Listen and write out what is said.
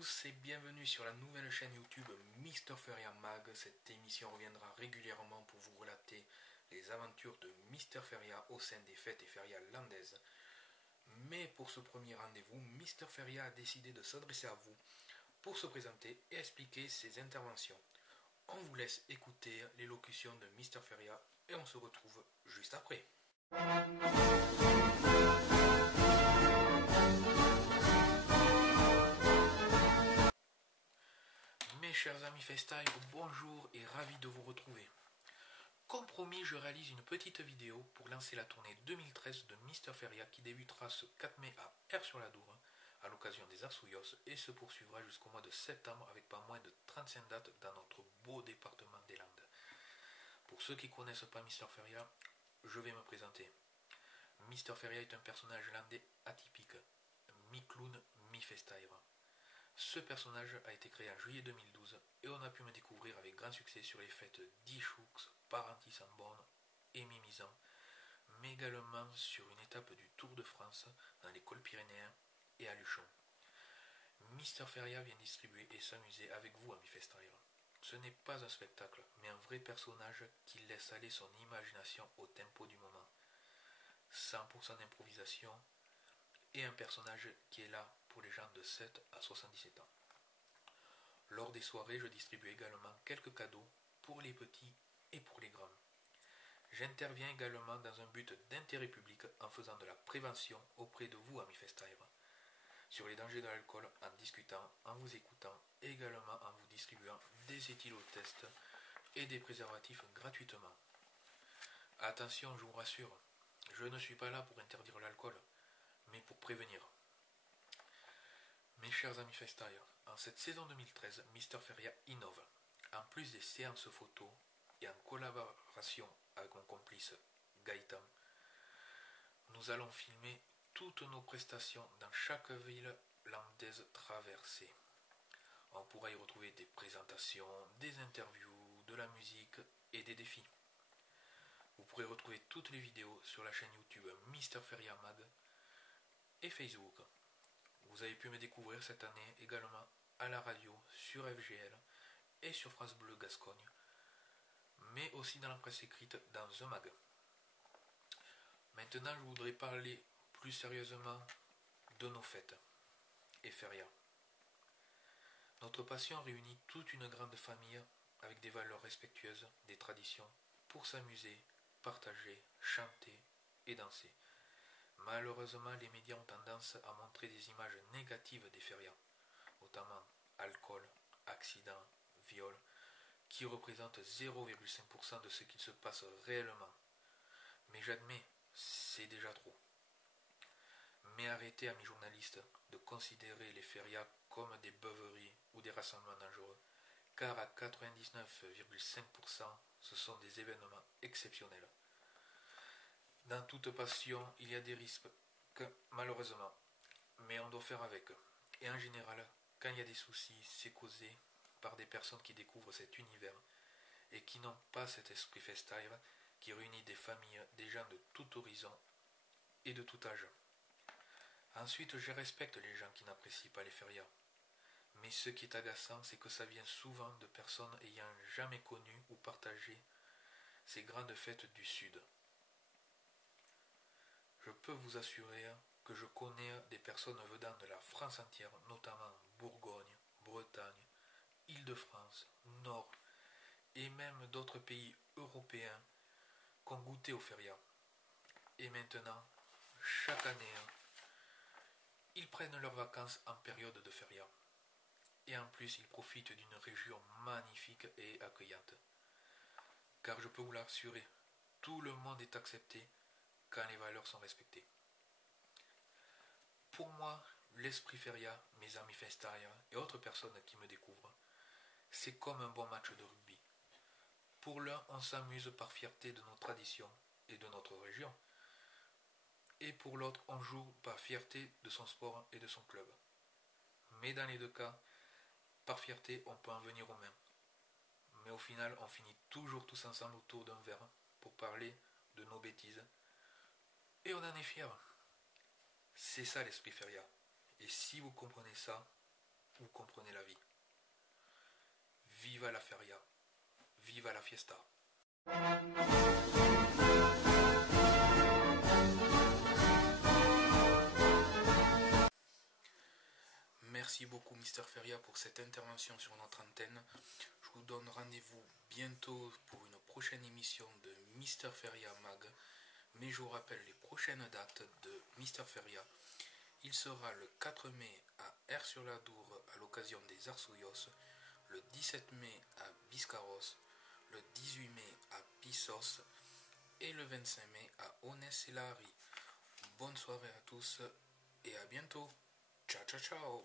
tous et bienvenue sur la nouvelle chaîne YouTube Mr Feria Mag. Cette émission reviendra régulièrement pour vous relater les aventures de Mr Feria au sein des fêtes et férias landaises. Mais pour ce premier rendez-vous, Mr Feria a décidé de s'adresser à vous pour se présenter et expliquer ses interventions. On vous laisse écouter l'élocution de Mr Feria et on se retrouve juste après. Mes chers amis FaceTime, bonjour et ravi de vous retrouver. Comme promis, je réalise une petite vidéo pour lancer la tournée 2013 de Mr Feria qui débutera ce 4 mai à Aire-sur-la-Dour à l'occasion des Arsouillos et se poursuivra jusqu'au mois de septembre avec pas moins de 35 dates dans notre beau département des Landes. Pour ceux qui ne connaissent pas Mr Feria, je vais me présenter. Mr Feria est un personnage landais atypique, mi-clown, mi-FaceTime. Ce personnage a été créé en juillet 2012 et on a pu me découvrir avec grand succès sur les fêtes d'Ichoux, Parentis-en-Born et Mimizan, mais également sur une étape du Tour de France dans les cols pyrénéens et à Luchon. Mr Feria vient distribuer et s'amuser avec vous, amis FaceTime. Ce n'est pas un spectacle, mais un vrai personnage qui laisse aller son imagination au tempo du moment. 100% d'improvisation et un personnage qui est là pour les gens de 7 à 77 ans. Lors des soirées, je distribue également quelques cadeaux pour les petits et pour les grands. J'interviens également dans un but d'intérêt public en faisant de la prévention auprès de vous, amis FaceTime, sur les dangers de l'alcool, en discutant, en vous écoutant et également en vous distribuant des éthylotests et des préservatifs gratuitement. Attention, je vous rassure, je ne suis pas là pour interdire l'alcool, mais pour prévenir. Mes chers amis FaceTime, en cette saison 2013, Mr Feria innove. En plus des séances photos et en collaboration avec mon complice Gaëtan, nous allons filmer toutes nos prestations dans chaque ville landaise traversée. On pourra y retrouver des présentations, des interviews, de la musique et des défis. Vous pourrez retrouver toutes les vidéos sur la chaîne YouTube Mr Feria Mag et Facebook. Vous avez pu me découvrir cette année également à la radio, sur FGL et sur France Bleu Gascogne, mais aussi dans la presse écrite dans un mag. Maintenant, je voudrais parler plus sérieusement de nos fêtes et férias. Notre passion réunit toute une grande famille avec des valeurs respectueuses, des traditions, pour s'amuser, partager, chanter et danser. Malheureusement, les médias ont tendance à montrer des images négatives des férias, notamment alcool, accidents, viols, qui représentent 0,5% de ce qu'il se passe réellement. Mais j'admets, c'est déjà trop. Mais arrêtez, amis journalistes, de considérer les férias comme des beuveries ou des rassemblements dangereux, car à 99,5%, ce sont des événements exceptionnels. Dans toute passion, il y a des risques, malheureusement, mais on doit faire avec. Et en général, quand il y a des soucis, c'est causé par des personnes qui découvrent cet univers et qui n'ont pas cet esprit FaceTime qui réunit des familles, des gens de tout horizon et de tout âge. Ensuite, je respecte les gens qui n'apprécient pas les férias. Mais ce qui est agaçant, c'est que ça vient souvent de personnes ayant jamais connu ou partagé ces grandes fêtes du Sud. Je peux vous assurer que je connais des personnes venant de la France entière, notamment Bourgogne, Bretagne, Île-de-France, Nord et même d'autres pays européens qui ont goûté aux férias. Et maintenant, chaque année, ils prennent leurs vacances en période de férias. Et en plus, ils profitent d'une région magnifique et accueillante. Car je peux vous l'assurer, tout le monde est accepté quand les valeurs sont respectées. Pour moi, l'esprit feria, mes amis FaceTime et autres personnes qui me découvrent, c'est comme un bon match de rugby. Pour l'un, on s'amuse par fierté de nos traditions et de notre région. Et pour l'autre, on joue par fierté de son sport et de son club. Mais dans les deux cas, par fierté, on peut en venir aux mains. Mais au final, on finit toujours tous ensemble autour d'un verre pour parler de nos bêtises. Et on en est fiers. C'est ça l'esprit feria. Et si vous comprenez ça, vous comprenez la vie. Viva la feria, viva la fiesta. Merci beaucoup Mister Feria pour cette intervention sur notre antenne. Je vous donne rendez-vous bientôt pour une prochaine émission de Mister Feria Mag. Mais je vous rappelle les prochaines dates de Mister Feria. Il sera le 4 mai à Aire-sur-la-Dour à l'occasion des Arsouillos, le 17 mai à Biscarros, le 18 mai à Pissos et le 25 mai à Onès-et-Lahari. Bonne soirée à tous et à bientôt. Ciao ciao ciao.